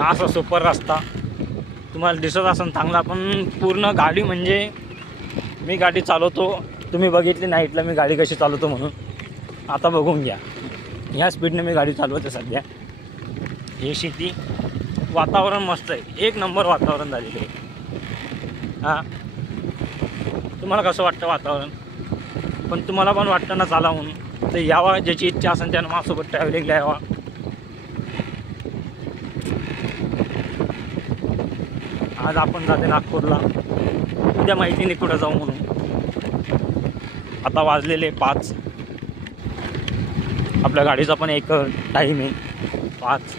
असा सुपर रस्ता तुम्हाला दिसत असेल चांगला, पण पूर्ण गाडी म्हणजे मी गाडी चालवतो, तुम्ही बघितली नाईटला मी गाडी कशी चालवतो म्हणून, आता बघून घ्या. ह्या स्पीडने मी गाडी चालवते सध्या. हे शेती वातावरण मस्त आहे, एक नंबर वातावरण झालेलं आहे. हां, तुम्हाला कसं वाटतं वातावरण? पण तुम्हाला पण वाटतं ना चाला म्हणून, तर यावा, ज्याची इच्छा असेल त्यानं माझ्यासोबत ट्रॅव्हलिंगला यावा. आज आपण जाते नागपूरला, उद्या माहिती नाही कुठं जाऊ म्हणून. आता वाजलेले 5, आपल्या गाडीचा पण एक टाईम आहे 5.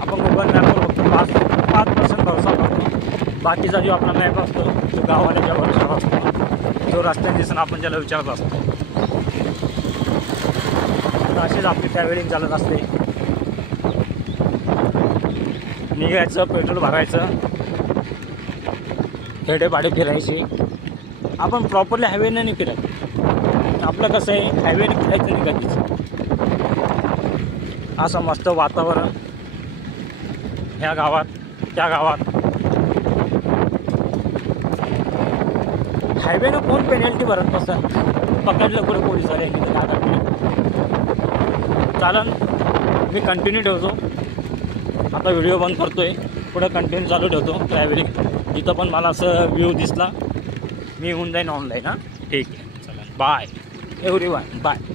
आपण गुगल मॅपवर फक्त 5% भरोसा करतो, बाकीचा जो आपला मॅप असतो तो गावाला भरोसा असतो, जो रस्त्याने दिसून आपण ज्याला विचारत असतो. अशीच आपली ट्रॅव्हलिंग चालत असते. निघायचं, पेट्रोल भरायचं, खेडेपाडे फिरायचे. आपण प्रॉपरली हायवेने नाही फिरत, आपलं कसं आहे हायवेने फिरायचं नाही कधीच. असं मस्त वातावरण ह्या गावात त्या गावात. हायवेनं कोण पेनल्टी भरत बसतं, पकडलं कुठे पोलीस आले की दादा चालन. मी कंटिन्यू ठेवतो, आता व्हिडिओ बंद करतो आहे, पुढं कंटिन्यू चालू ठेवतो ट्रॅव्हलिंग. इथं पण मला असं व्ह्यू दिसला, मी होऊन जाईन ऑनलाईन. हां ठीक आहे, चला बाय एव्हरीवन, बाय.